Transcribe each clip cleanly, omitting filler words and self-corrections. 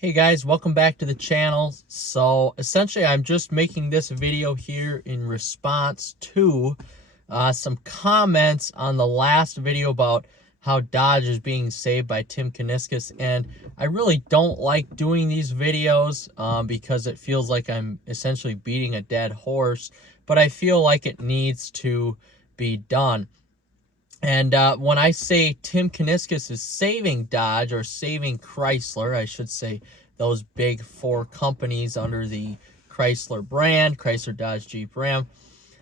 Hey guys, welcome back to the channel. So essentially I'm just making this video here in response to some comments on the last video about how Dodge is being saved by Tim Kuniskis. And I really don't like doing these videos because it feels like I'm essentially beating a dead horse, but I feel like it needs to be done. And when I say Tim Kuniskis is saving Dodge, or saving Chrysler, I should say, those big four companies under the Chrysler brand, Chrysler, Dodge, Jeep, Ram,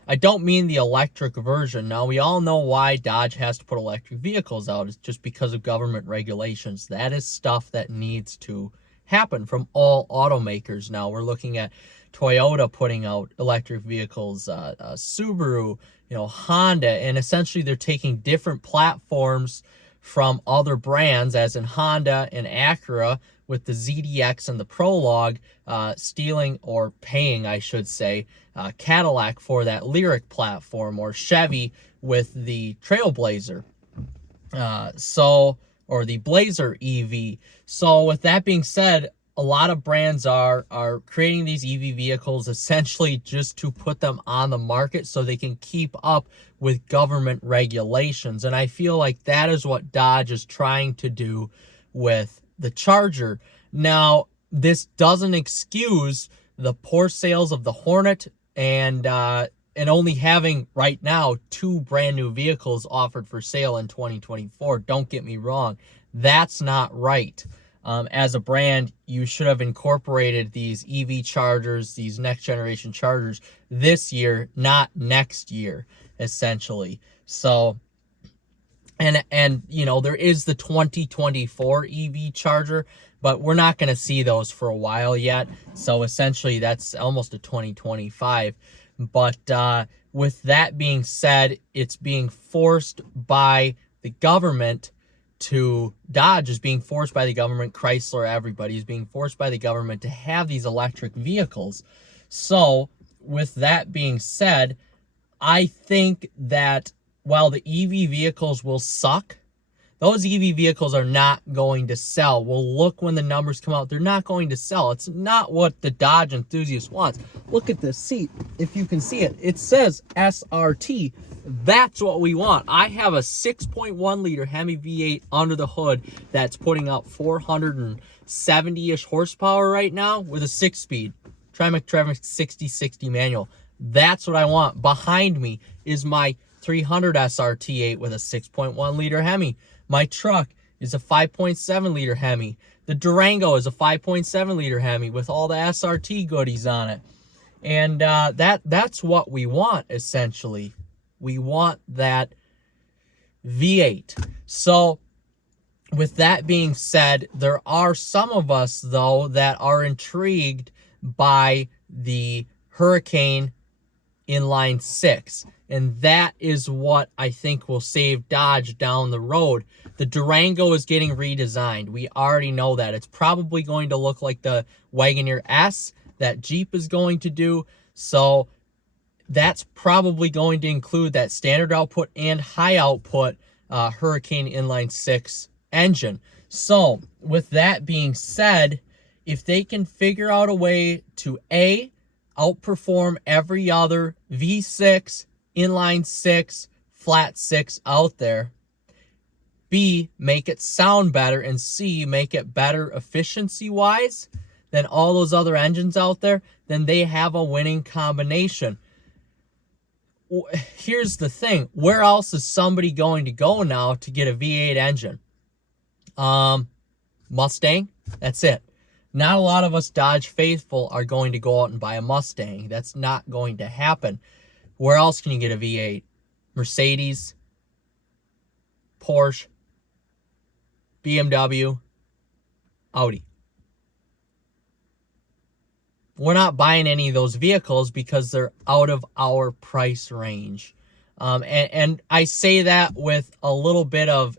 I don't mean the electric version. Now, we all know why Dodge has to put electric vehicles out. It's just because of government regulations. That is stuff that needs to happen from all automakers. Now, we're looking at Toyota putting out electric vehicles, Subaru, Honda, and essentially they're taking different platforms from other brands, as in Honda and Acura with the ZDX and the Prologue, stealing, or paying, I should say, Cadillac for that Lyriq platform, or Chevy with the Trailblazer. Or the Blazer EV. So with that being said, a lot of brands are creating these EV vehicles essentially just to put them on the market so they can keep up with government regulations. And I feel like that is what Dodge is trying to do with the Charger. Now, this doesn't excuse the poor sales of the Hornet and only having right now 2 brand new vehicles offered for sale in 2024. Don't get me wrong. That's not right. As a brand, you should have incorporated these EV chargers, these next generation chargers this year, not next year, essentially. So, and there is the 2024 EV charger, but we're not going to see those for a while yet. So essentially that's almost a 2025. But with that being said, it's being forced by the government to, Dodge is being forced by the government, Chrysler, everybody is being forced by the government to have these electric vehicles. So with that being said, I think that while the EV vehicles will suck, those EV vehicles are not going to sell. We'll look when the numbers come out. They're not going to sell. It's not what the Dodge enthusiast wants. Look at this seat. If you can see it, it says SRT. That's what we want. I have a 6.1 liter Hemi V8 under the hood that's putting out 470-ish horsepower right now with a 6-speed Tremec 60/60 manual. That's what I want. Behind me is my 300 SRT8 with a 6.1 liter Hemi. My truck is a 5.7 liter Hemi. The Durango is a 5.7 liter Hemi with all the SRT goodies on it. And that's what we want, essentially. We want that V8. So with that being said, there are some of us, though, that are intrigued by the Hurricane Inline 6. And that is what I think will save Dodge down the road. The Durango is getting redesigned. We already know that. It's probably going to look like the Wagoneer S that Jeep is going to do. So that's probably going to include that standard output and high output Hurricane Inline 6 engine. So with that being said, if they can figure out a way to outperform every other V6, inline 6, flat 6 out there, B, make it sound better, and C, make it better efficiency-wise than all those other engines out there, then they have a winning combination. Here's the thing. Where else is somebody going to go now to get a V8 engine? Mustang? That's it. Not a lot of us Dodge faithful are going to go out and buy a Mustang. That's not going to happen. Where else can you get a V8? Mercedes, Porsche, BMW, Audi. We're not buying any of those vehicles because they're out of our price range. And I say that with a little bit of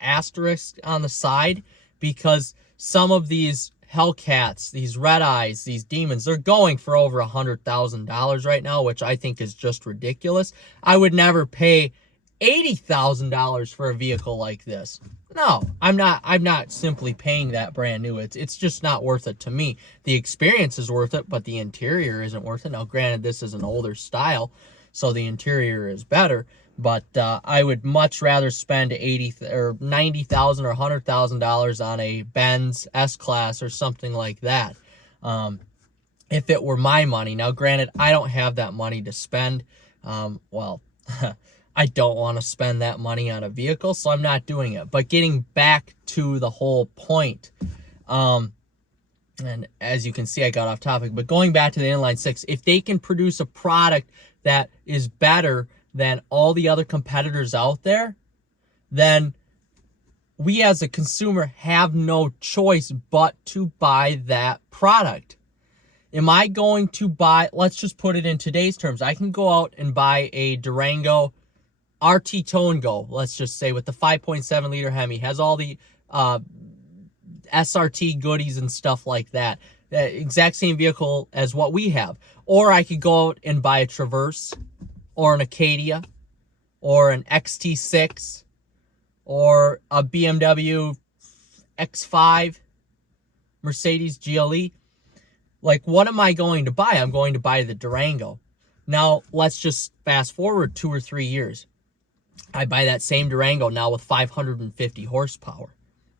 asterisk on the side, because some of these Hellcats, these Red Eyes, these Demons, they're going for over $100,000 right now, which I think is just ridiculous. I would never pay $80,000 for a vehicle like this. No, I'm not simply paying that brand new. It's just not worth it to me. The experience is worth it, but the interior isn't worth it. Now, granted, this is an older style, so the interior is better. But I would much rather spend 80 or 90,000 or $100,000 on a Benz S-Class or something like that. If it were my money. Now, granted, I don't have that money to spend. Well, I don't want to spend that money on a vehicle, so I'm not doing it. But getting back to the whole point, and as you can see, I got off topic, but going back to the inline six, if they can produce a product that is better than all the other competitors out there, then we as a consumer have no choice but to buy that product. Am I going to buy, let's just put it in today's terms, I can go out and buy a Durango RT Tone Go, let's just say, with the 5.7 liter Hemi, has all the SRT goodies and stuff like that. The exact same vehicle as what we have. Or I could go out and buy a Traverse, or an Acadia, or an XT6, or a BMW X5, Mercedes GLE. Like, what am I going to buy? I'm going to buy the Durango. Now, let's just fast forward 2 or 3 years. I buy that same Durango now with 550 horsepower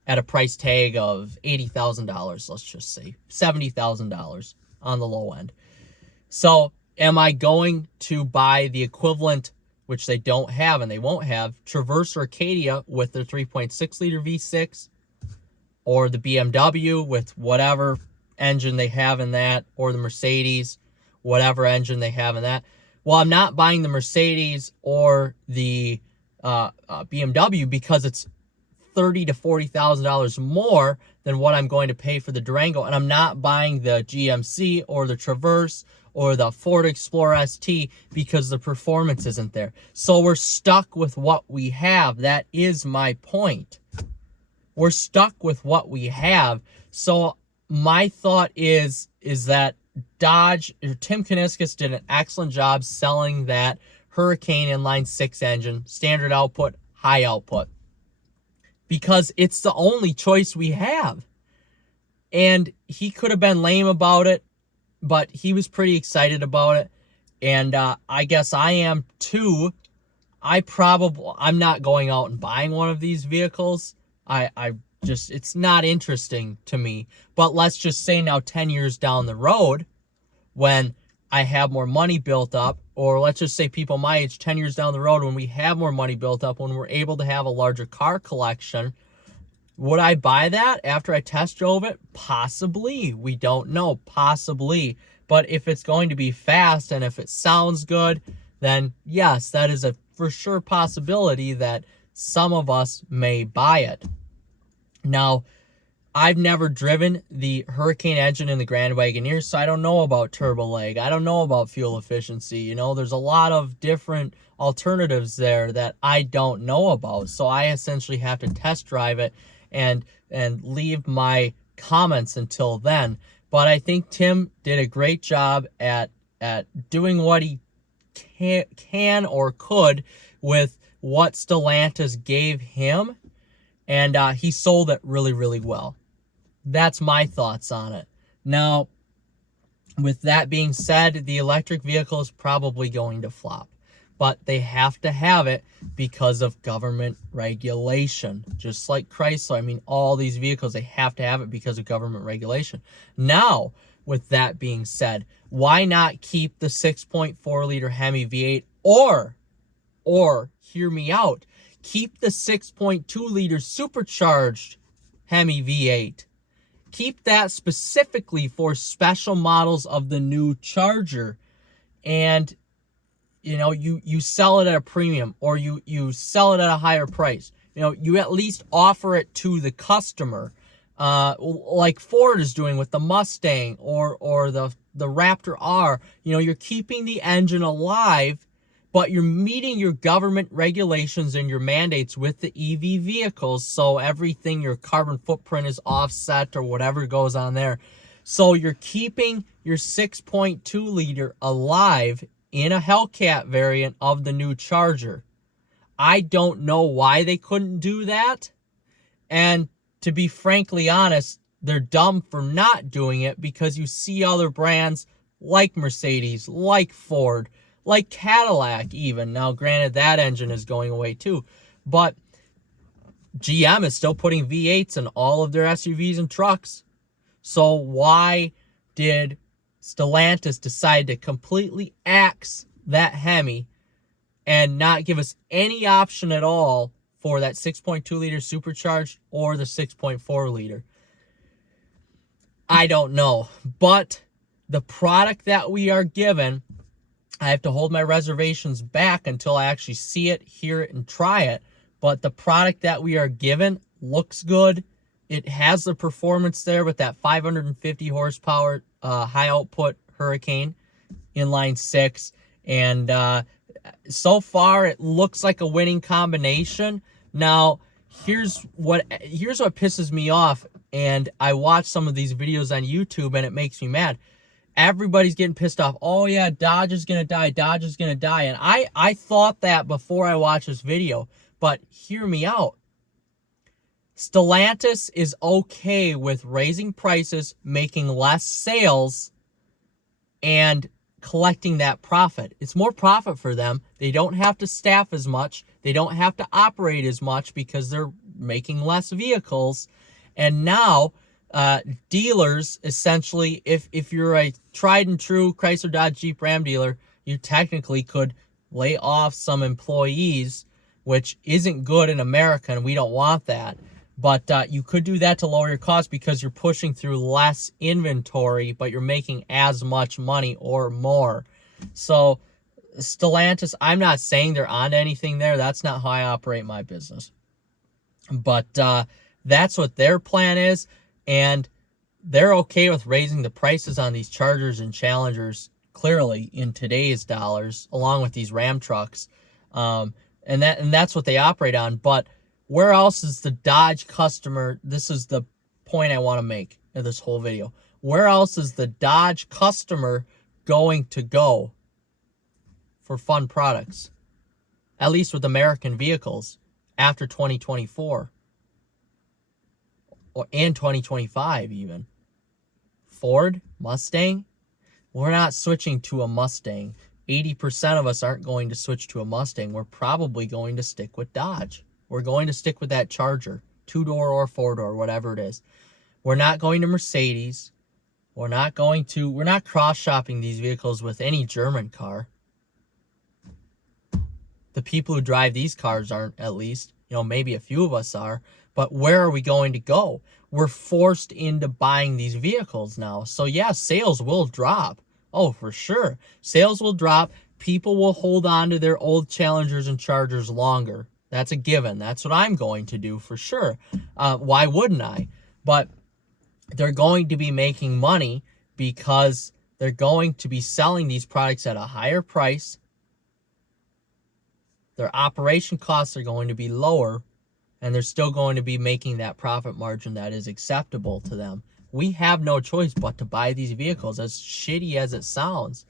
at a price tag of $80,000, let's just say, $70,000 on the low end. So, am I going to buy the equivalent, which they don't have and they won't have, Traverse or Acadia with their 3.6 liter V6, or the BMW with whatever engine they have in that, or the Mercedes, whatever engine they have in that? Well, I'm not buying the Mercedes or the BMW because it's $30,000 to $40,000 more than what I'm going to pay for the Durango, and I'm not buying the GMC or the Traverse or the Ford Explorer ST because the performance isn't there. So we're stuck with what we have. That is my point. We're stuck with what we have. So my thought is that Dodge, or Tim Kuniskis, did an excellent job selling that Hurricane inline six engine, standard output, high output, because it's the only choice we have. And he could have been lame about it, but he was pretty excited about it. And I guess I am too. I'm not going out and buying one of these vehicles. It's not interesting to me. But let's just say now 10 years down the road, when I have more money built up, or let's just say people my age, 10 years down the road, when we have more money built up, when we're able to have a larger car collection, would I buy that after I test drove it? Possibly. We don't know. Possibly. But if it's going to be fast and if it sounds good, then yes, that is a for sure possibility that some of us may buy it. Now, I've never driven the Hurricane engine in the Grand Wagoneer, so I don't know about turbo lag. I don't know about fuel efficiency. You know, there's a lot of different alternatives there that I don't know about. So I essentially have to test drive it and leave my comments until then. But I think Tim did a great job at doing what he can or could with what Stellantis gave him. And he sold it really, really well. That's my thoughts on it. Now, with that being said, the electric vehicle is probably going to flop. But they have to have it because of government regulation. Just like Chrysler, I mean, all these vehicles, they have to have it because of government regulation. Now, with that being said, why not keep the 6.4 liter Hemi V8 or hear me out, keep the 6.2 liter supercharged Hemi V8. Keep that specifically for special models of the new Charger. And, you know, you sell it at a premium, or you sell it at a higher price. You know, you at least offer it to the customer, like Ford is doing with the Mustang or the Raptor R. You know, you're keeping the engine alive, but you're meeting your government regulations and your mandates with the EV vehicles. So everything, your carbon footprint is offset or whatever goes on there. So you're keeping your 6.2 liter alive in a Hellcat variant of the new Charger. I don't know why they couldn't do that. And to be frankly honest, they're dumb for not doing it, because you see other brands like Mercedes, like Ford, like Cadillac even. Now, granted, that engine is going away too. But GM is still putting V8s in all of their SUVs and trucks. So why did Stellantis decide to completely axe that Hemi and not give us any option at all for that 6.2 liter supercharged or the 6.4 liter? I don't know. But the product that we are given, I have to hold my reservations back until I actually see it, hear it, and try it. But the product that we are given looks good. It has the performance there with that 550 horsepower high output Hurricane inline six. And so far, it looks like a winning combination. Now, here's what pisses me off. And I watch some of these videos on YouTube, and it makes me mad. Everybody's getting pissed off. Oh, yeah, Dodge is going to die. Dodge is going to die. And I thought that before I watched this video. But hear me out. Stellantis is okay with raising prices, making less sales, and collecting that profit. It's more profit for them. They don't have to staff as much. They don't have to operate as much because they're making less vehicles. And now, dealers, essentially, if you're a tried and true Chrysler, Dodge, Jeep, Ram dealer, you technically could lay off some employees, which isn't good in America, and we don't want that. But you could do that to lower your costs because you're pushing through less inventory, but you're making as much money or more. So Stellantis, I'm not saying they're onto anything there. That's not how I operate my business. But that's what their plan is, and they're okay with raising the prices on these Chargers and Challengers, clearly, in today's dollars, along with these Ram trucks. And that's what they operate on. But where else is the Dodge customer? This is the point I want to make in this whole video. Where else is the Dodge customer going to go for fun products? At least with American vehicles after 2024 and 2025 even. Ford, Mustang, we're not switching to a Mustang. 80% of us aren't going to switch to a Mustang. We're probably going to stick with Dodge. We're going to stick with that Charger, 2-door or 4-door, whatever it is. We're not going to Mercedes. We're not cross-shopping these vehicles with any German car. The people who drive these cars aren't, at least. Maybe a few of us are. But where are we going to go? We're forced into buying these vehicles now. So yeah, sales will drop. Oh, for sure. Sales will drop. People will hold on to their old Challengers and Chargers longer. That's a given. That's what I'm going to do for sure. Why wouldn't I? But they're going to be making money because they're going to be selling these products at a higher price. Their operation costs are going to be lower, and they're still going to be making that profit margin that is acceptable to them. We have no choice but to buy these vehicles, as shitty as it sounds.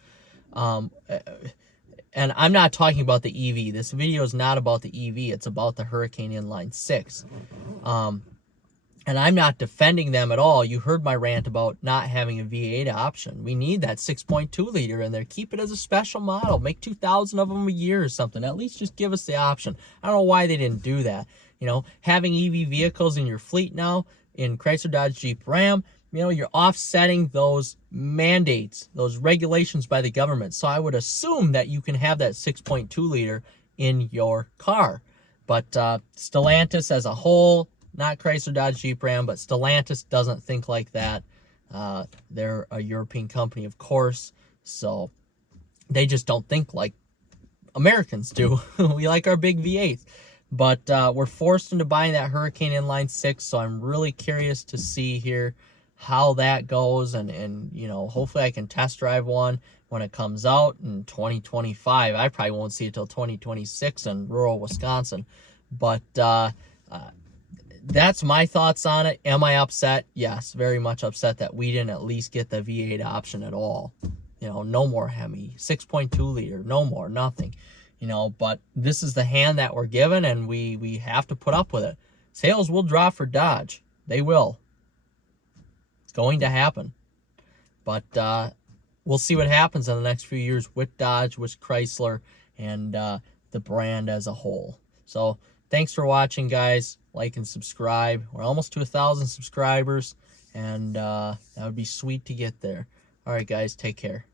And I'm not talking about the EV. This video is not about the EV. It's about the Hurricane Inline 6. And I'm not defending them at all. You heard my rant about not having a V8 option. We need that 6.2 liter in there. Keep it as a special model. Make 2,000 of them a year or something. At least just give us the option. I don't know why they didn't do that. Having EV vehicles in your fleet now, in Chrysler, Dodge, Jeep, Ram, you're offsetting those mandates, those regulations by the government. So I would assume that you can have that 6.2 liter in your car. But Stellantis as a whole, not Chrysler, Dodge, Jeep, Ram, but Stellantis doesn't think like that. They're a European company, of course, so they just don't think like Americans do. We like our big V8s. But we're forced into buying that Hurricane Inline 6, so I'm really curious to see here how that goes, and hopefully I can test drive one when it comes out in 2025. I probably won't see it till 2026 in rural Wisconsin. But that's my thoughts on it. Am I upset? Yes, very much upset that we didn't at least get the V8 option at all. No more Hemi, 6.2 liter, no more, nothing. But this is the hand that we're given, and we have to put up with it. Sales will drop for Dodge. They will. It's going to happen. But we'll see what happens in the next few years with Dodge, with Chrysler, and the brand as a whole. So thanks for watching, guys. Like and subscribe. We're almost to 1,000 subscribers, and that would be sweet to get there. All right, guys, take care.